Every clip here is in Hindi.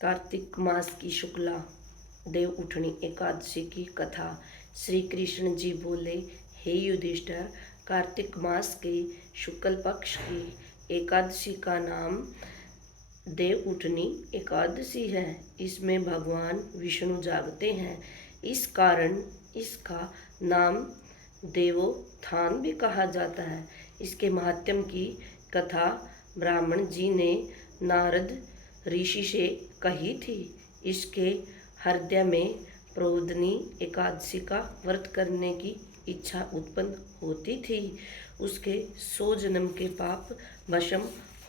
कार्तिक मास की शुक्ला देव उठनी एकादशी की कथा। श्री कृष्ण जी बोले, हे युधिष्ठिर, कार्तिक मास के शुक्ल पक्ष की एकादशी का नाम देव उठनी एकादशी है। इसमें भगवान विष्णु जागते हैं, इस कारण इसका नाम देवोत्थान भी कहा जाता है। इसके महात्म्य की कथा ब्राह्मण जी ने नारद ऋषि से कही थी। इसके हृदय में प्रोदनी एकादशी का व्रत करने की इच्छा उत्पन्न होती थी। उसके 100 जन्म के पाप भस्म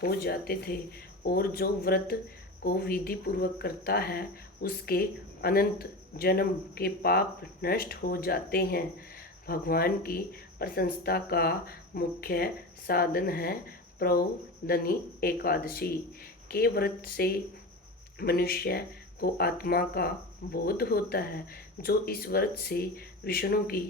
हो जाते थे और जो व्रत को विधि पूर्वक करता है उसके अनंत जन्म के पाप नष्ट हो जाते हैं। भगवान की प्रशंसा का मुख्य साधन है प्रोदनी एकादशी के व्रत से मनुष्य को आत्मा का बोध होता है। जो इस व्रत से विष्णु की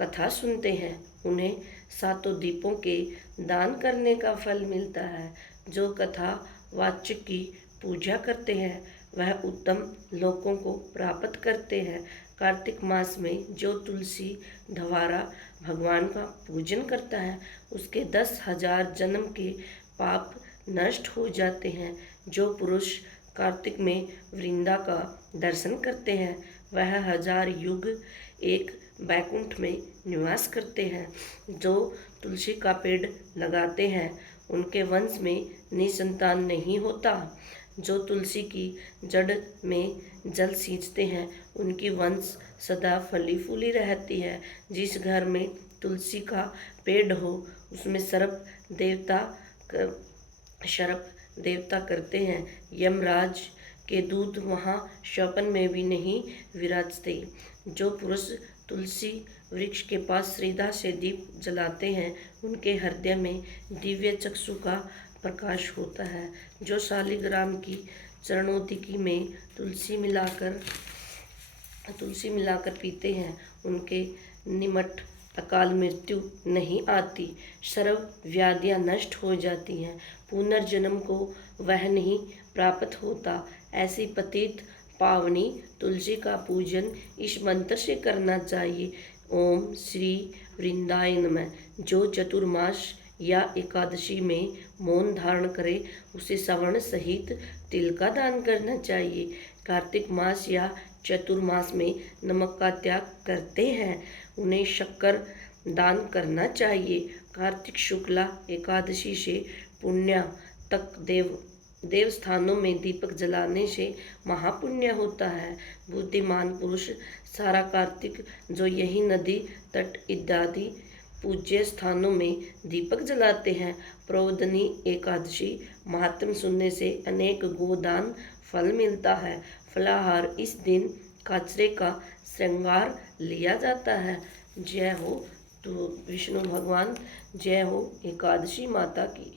कथा सुनते हैं उन्हें 7 दीपों के दान करने का फल मिलता है। जो कथा वाचक की पूजा करते हैं वह उत्तम लोकों को प्राप्त करते हैं। कार्तिक मास में जो तुलसी ढवारा भगवान का पूजन करता है उसके 10,000 जन्म के पाप नष्ट हो जाते हैं। जो पुरुष कार्तिक में वृंदा का दर्शन करते हैं वह 1000 युग एक बैकुंठ में निवास करते हैं। जो तुलसी का पेड़ लगाते हैं उनके वंश में निसंतान नहीं होता। जो तुलसी की जड़ में जल सींचते हैं उनकी वंश सदा फली फूली रहती है। जिस घर में तुलसी का पेड़ हो उसमें सर्प देवता करते हैं। यमराज के दूत वहाँ स्वप्न में भी नहीं विराजते। जो पुरुष तुलसी वृक्ष के पास श्रद्धा से दीप जलाते हैं उनके हृदय में दिव्य चक्षु का प्रकाश होता है। जो शालिग्राम की चरणोदकी में तुलसी मिलाकर पीते हैं उनके निमट अकाल मृत्यु नहीं आती। सर्व व्याधियाँ नष्ट हो जाती हैं, पुनर्जन्म को वह नहीं प्राप्त होता। ऐसी पतित पावनी तुलसी का पूजन इस मंत्र से करना चाहिए, ओम श्री वृंदाय नमः। जो चतुर्मास या एकादशी में मौन धारण करे उसे श्रवण सहित तिल का दान करना चाहिए। कार्तिक मास या चतुर्मास में नमक का त्याग करते हैं उन्हें शक्कर दान करना चाहिए। कार्तिक शुक्ला एकादशी से पुण्य तक देव स्थानों में दीपक जलाने से महापुण्य होता है। बुद्धिमान पुरुष सारा कार्तिक जो यही नदी तट इत्यादि पूज्य स्थानों में दीपक जलाते हैं। प्रोदनी एकादशी महात्म्य सुनने से अनेक गोदान फल मिलता है। फलाहार इस दिन कचरे का श्रृंगार लिया जाता है। जय हो तो विष्णु भगवान, जय हो एकादशी माता की।